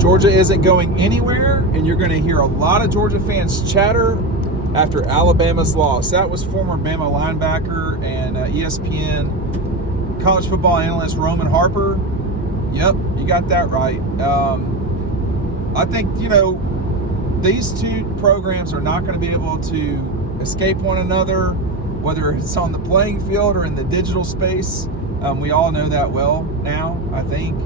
Georgia isn't going anywhere, and you're going to hear a lot of Georgia fans chatter after Alabama's loss. That was former Bama linebacker and ESPN college football analyst Roman Harper. Yep, you got that right. I think, these two programs are not going to be able to escape one another, whether it's on the playing field or in the digital space. We all know that well now, I think.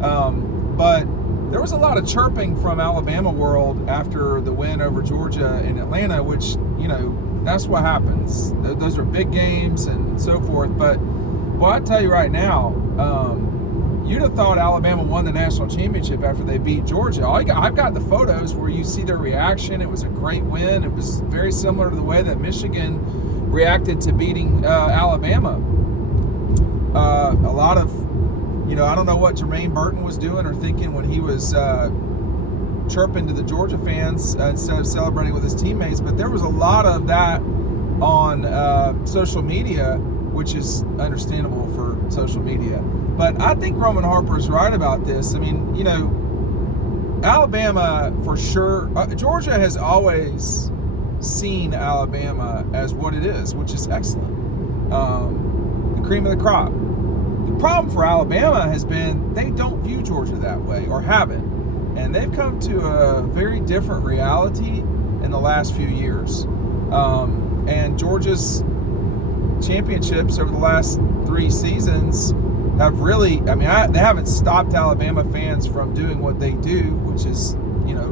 But there was a lot of chirping from Alabama world after the win over Georgia in Atlanta, which, that's what happens. Those are big games and so forth. But, well, I tell you right now, you'd have thought Alabama won the national championship after they beat Georgia. I've got the photos where you see their reaction. It was a great win. It was very similar to the way that Michigan reacted to beating Alabama. A lot of, I don't know what Jermaine Burton was doing or thinking when he was chirping to the Georgia fans instead of celebrating with his teammates, but there was a lot of that on social media, which is understandable for social media. But I think Roman Harper's right about this. I mean, Alabama for sure. Georgia has always seen Alabama as what it is, which is excellent. The cream of the crop. The problem for Alabama has been they don't view Georgia that way, or haven't. And they've come to a very different reality in the last few years. And Georgia's championships over the last 3 seasons have really, they haven't stopped Alabama fans from doing what they do, which is,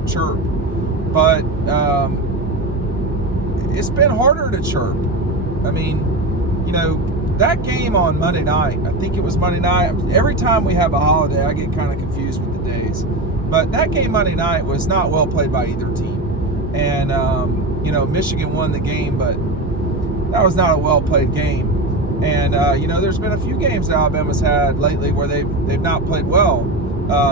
chirp. But it's been harder to chirp. That game on Monday night, I think it was Monday night. Every time we have a holiday, I get kind of confused with the days. But that game Monday night was not well played by either team. And, Michigan won the game, but that was not a well-played game. And, there's been a few games Alabama's had lately where they've not played well.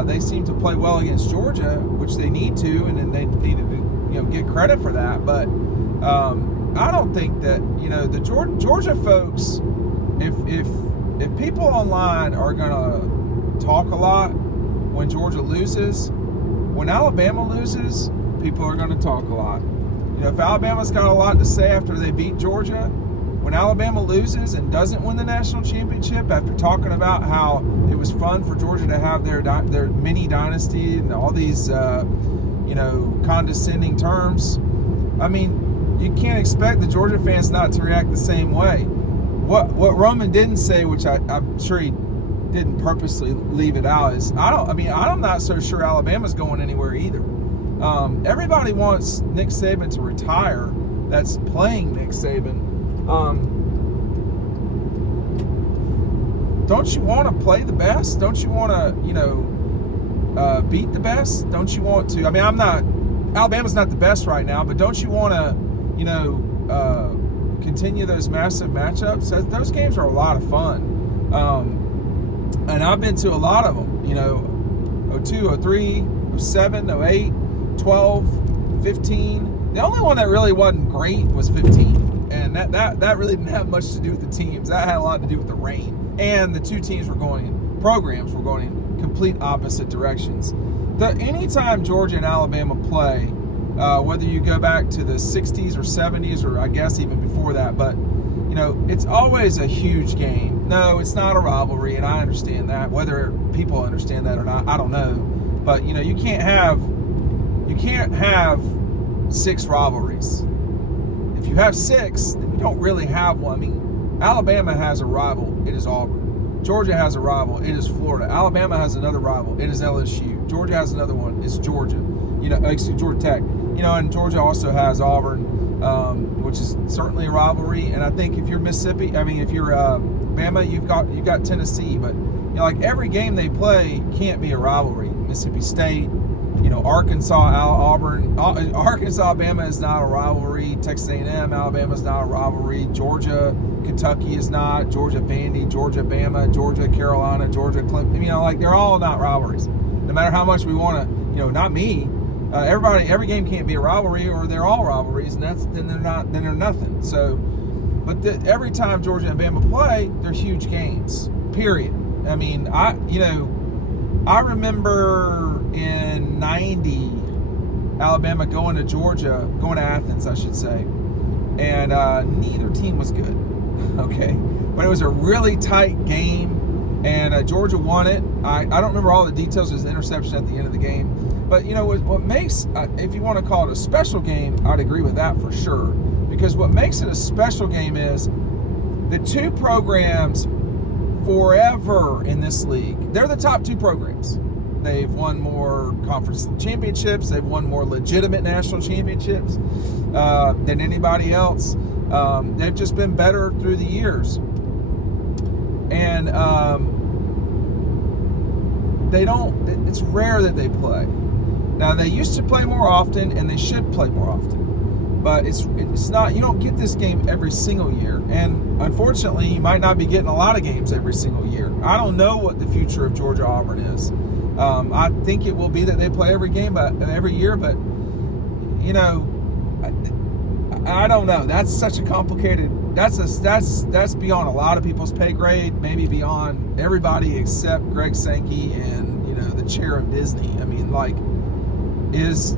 They seem to play well against Georgia, which they need to, and then they need to, get credit for that. But I don't think that, the Georgia folks, if people online are going to talk a lot when Georgia loses, when Alabama loses, people are going to talk a lot. If Alabama's got a lot to say after they beat Georgia, when Alabama loses and doesn't win the national championship after talking about how it was fun for Georgia to have their mini dynasty and all these, condescending terms, you can't expect the Georgia fans not to react the same way. What Roman didn't say, which I'm sure he didn't purposely leave it out, is I'm not so sure Alabama's going anywhere either. Everybody wants Nick Saban to retire. That's playing Nick Saban. Don't you want to play the best? Don't you want to, beat the best? Don't you want to? Alabama's not the best right now, but don't you want to, continue those massive matchups? Those games are a lot of fun. And I've been to a lot of them, 02, 03, 07, 08, 12, 15. The only one that really wasn't great was 15. And that really didn't have much to do with the teams. That had a lot to do with the rain. And the two programs were going in complete opposite directions. Anytime Georgia and Alabama play, whether you go back to the 60s or 70s, or I guess even before that, but, it's always a huge game. No, it's not a rivalry, and I understand that. Whether people understand that or not, I don't know. But, you can't have 6 rivalries. If you have 6, then you don't really have one. Alabama has a rival. It is Auburn. Georgia has a rival. It is Florida. Alabama has another rival. It is LSU. Georgia has another one. It's Georgia. Georgia Tech. And Georgia also has Auburn, which is certainly a rivalry. And I think if you're Mississippi, if you're Bama, you've got Tennessee. But every game they play can't be a rivalry. Mississippi State. Arkansas, Auburn, Arkansas, Alabama is not a rivalry. Texas A&M, Alabama is not a rivalry. Georgia, Kentucky is not. Georgia, Vandy, Georgia, Bama, Georgia, Carolina, Georgia, Clemson. They're all not rivalries. No matter how much we want to, not me. Every game can't be a rivalry, or they're all rivalries, and then they're nothing. So, but every time Georgia and Bama play, they're huge games. Period. I remember in 90, Alabama going to Athens, I should say. And neither team was good, okay? But it was a really tight game, and Georgia won it. I don't remember all the details. There was an interception at the end of the game. But, you know, what makes, if you want to call it a special game, I'd agree with that for sure. Because what makes it a special game is the two programs forever in this league, they're the top two programs. They've won more conference championships. They've won more legitimate national championships than anybody else. They've just been better through the years. And it's rare that they play. Now, they used to play more often, and they should play more often. But it's not, you don't get this game every single year. And unfortunately, you might not be getting a lot of games every single year. I don't know what the future of Georgia-Auburn is. I think it will be that they play every game, but every year. But you know, I don't know. That's such a complicated. That's beyond a lot of people's pay grade. Maybe beyond everybody except Greg Sankey and, you know, the chair of Disney. I mean, like, is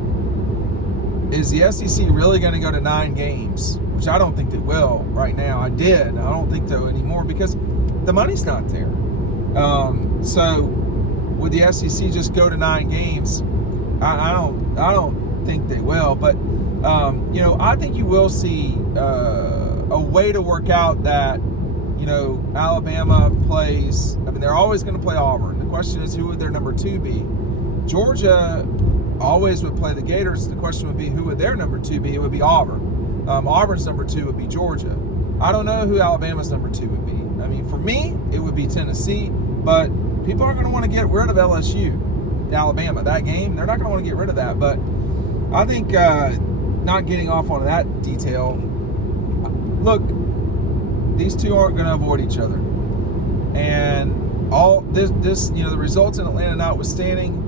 the SEC really going to go to 9 games? Which I don't think they will right now. I don't think so anymore because the money's not there. So would the SEC just go to 9 games? I don't think they will. But you know, I think you will see a way to work out that, you know, Alabama plays. I mean, they're always going to play Auburn. The question is, who would their number 2 be? Georgia always would play the Gators. The question would be, who would their number 2 be? It would be Auburn. Auburn's number 2 would be Georgia. I don't know who Alabama's number 2 would be. I mean, for me, it would be Tennessee, but people aren't going to want to get rid of LSU, Alabama. That game, they're not going to want to get rid of that. But I think not getting off on that detail, look, these two aren't going to avoid each other. And all this, you know, the results in Atlanta notwithstanding,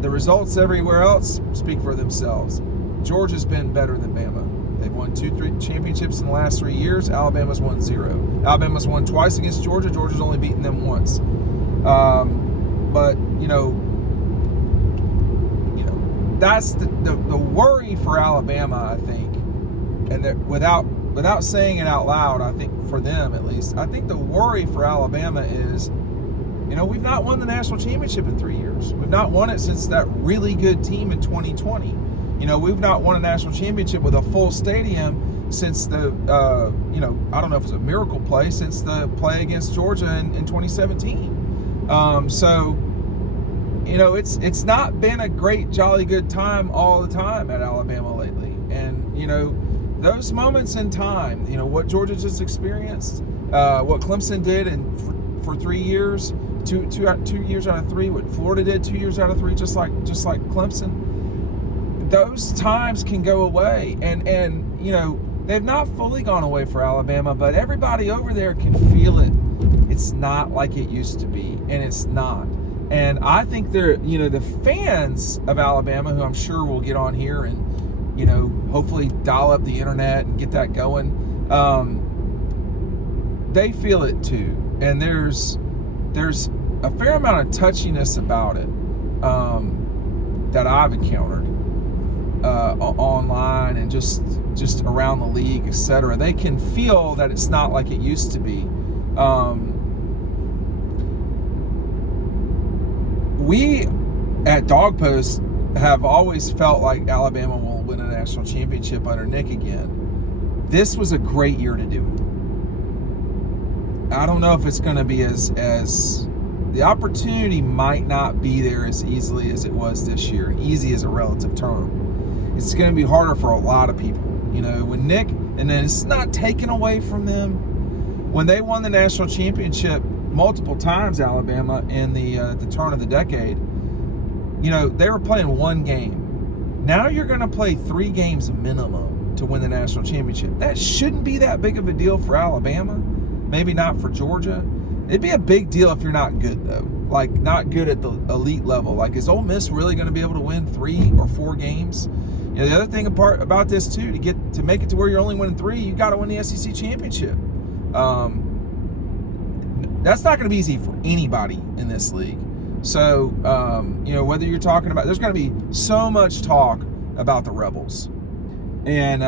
the results everywhere else speak for themselves. Georgia's been better than Bama. They've won 2-3 championships in the last 3 years. Alabama's won 0. Alabama's won twice against Georgia. Georgia's only beaten them once. But you know, that's the worry for Alabama, I think, and that without saying it out loud, I think for them at least, I think the worry for Alabama is, you know, we've not won the national championship in 3 years. We've not won it since that really good team in 2020. You know, we've not won a national championship with a full stadium since the, you know, I don't know if it's a miracle play, since the play against Georgia in 2017. So, you know, it's not been a great, jolly good time all the time at Alabama lately. And, you know, those moments in time, you know, what Georgia just experienced, what Clemson did for 3 years, two years out of 3, what Florida did 2 years out of 3, just like Clemson. Those times can go away, and you know, they've not fully gone away for Alabama, but everybody over there can feel it. It's not like it used to be, and it's not. And I think they're, you know, the fans of Alabama, who I'm sure will get on here and, you know, hopefully dial up the internet and get that going, they feel it too. And there's a fair amount of touchiness about it that I've encountered online and just around the league, etc. They can feel that it's not like it used to be. We at Dawg Post have always felt like Alabama will win a national championship under Nick again. This was a great year to do it. I don't know if it's going to be as the opportunity might not be there as easily as it was this year, and easy is a relative term. It's going to be harder for a lot of people. You know, when Nick, and then it's not taken away from them. When they won the national championship multiple times, Alabama, in the turn of the decade, you know, they were playing 1 game. Now you're going to play 3 games minimum to win the national championship. That shouldn't be that big of a deal for Alabama. Maybe not for Georgia. It'd be a big deal if you're not good, though. Like, not good at the elite level. Like, is Ole Miss really going to be able to win 3 or 4 games? You know, the other thing about this, too, to make it to where you're only winning 3, you got to win the SEC championship. That's not going to be easy for anybody in this league. So, whether you're talking about, there's going to be so much talk about the Rebels and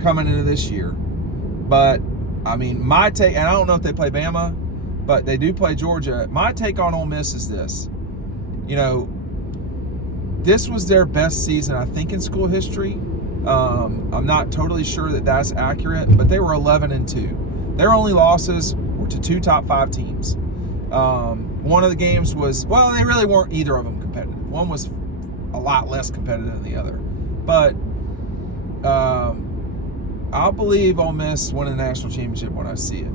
coming into this year. But, I mean, my take, and I don't know if they play Bama, but they do play Georgia. My take on Ole Miss is this. This was their best season, I think, in school history. I'm not totally sure that that's accurate, but they were 11-2. Their only losses were to 2 top 5 teams. One of the games was, well, they really weren't either of them competitive. One was a lot less competitive than the other. But I'll believe Ole Miss winning the national championship when I see it.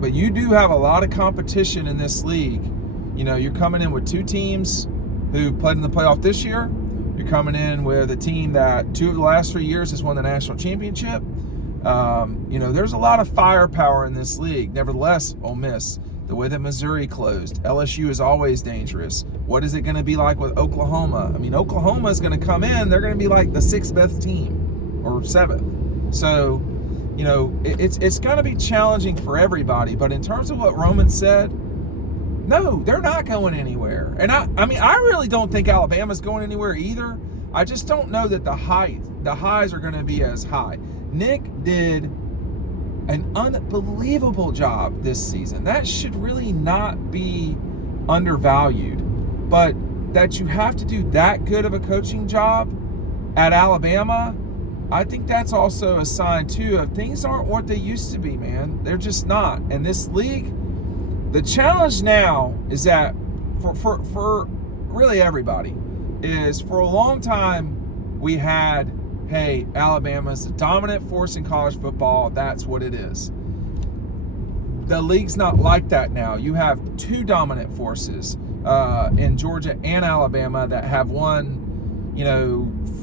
But you do have a lot of competition in this league. You're coming in with 2 teams who played in the playoff this year. You're coming in with a team that 2 of the last 3 years has won the national championship. There's a lot of firepower in this league. Nevertheless, Ole Miss, the way that Missouri closed, LSU is always dangerous. What is it going to be like with Oklahoma? I mean, Oklahoma is going to come in. They're going to be like the 6th best team or 7th. So, it's going to be challenging for everybody. But in terms of what Roman said, no, they're not going anywhere. And I really don't think Alabama's going anywhere either. I just don't know that the highs are going to be as high. Nick did an unbelievable job this season. That should really not be undervalued. But that you have to do that good of a coaching job at Alabama, I think that's also a sign, too, of things aren't what they used to be, man. They're just not. And this league, the challenge now is that for really everybody is, for a long time we had, hey, Alabama's the dominant force in college football. That's what it is. The league's not like that now. You have 2 dominant forces in Georgia and Alabama that have won,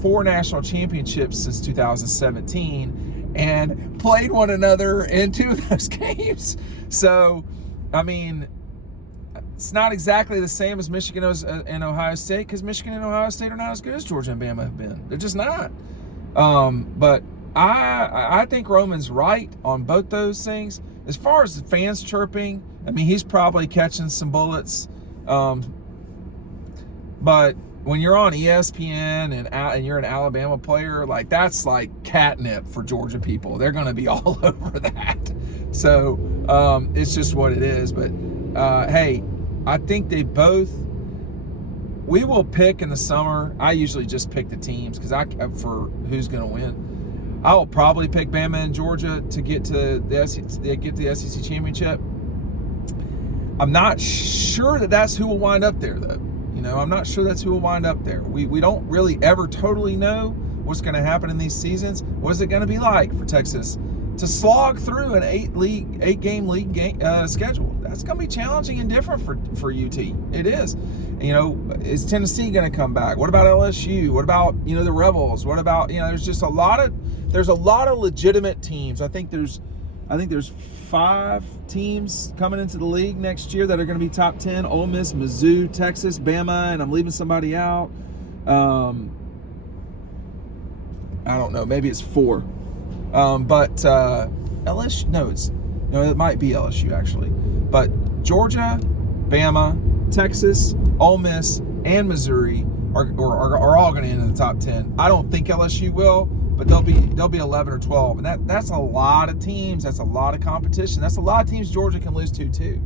4 national championships since 2017 and played one another in 2 of those games. So, I mean, it's not exactly the same as Michigan and Ohio State, because Michigan and Ohio State are not as good as Georgia and Bama have been. They're just not. But I think Roman's right on both those things. As far as the fans chirping, I mean, he's probably catching some bullets. But when you're on ESPN and you're an Alabama player, like, that's like catnip for Georgia people. They're going to be all over that. So it's just what it is. But hey, I think we will pick in the summer. I usually just pick the teams for who's going to win. I will probably pick Bama and Georgia to get to the SEC championship. I'm not sure that that's who will wind up there, though. I'm not sure that's who will wind up there. We don't really ever totally know what's going to happen in these seasons. What is it going to be like for Texas to slog through an 8-game league schedule? That's going to be challenging and different for UT. It is. Is Tennessee going to come back? What about LSU? What about, the Rebels? What about, there's just a lot of legitimate teams. I think there's 5 teams coming into the league next year that are going to be top 10. Ole Miss, Mizzou, Texas, Bama, and I'm leaving somebody out. I don't know. Maybe it's 4. But LSU, it might be LSU actually. But Georgia, Bama, Texas, Ole Miss, and Missouri are all going to end in the top 10. I don't think LSU will, but they'll be 11 or 12, and that's a lot of teams. That's a lot of competition. That's a lot of teams Georgia can lose to too.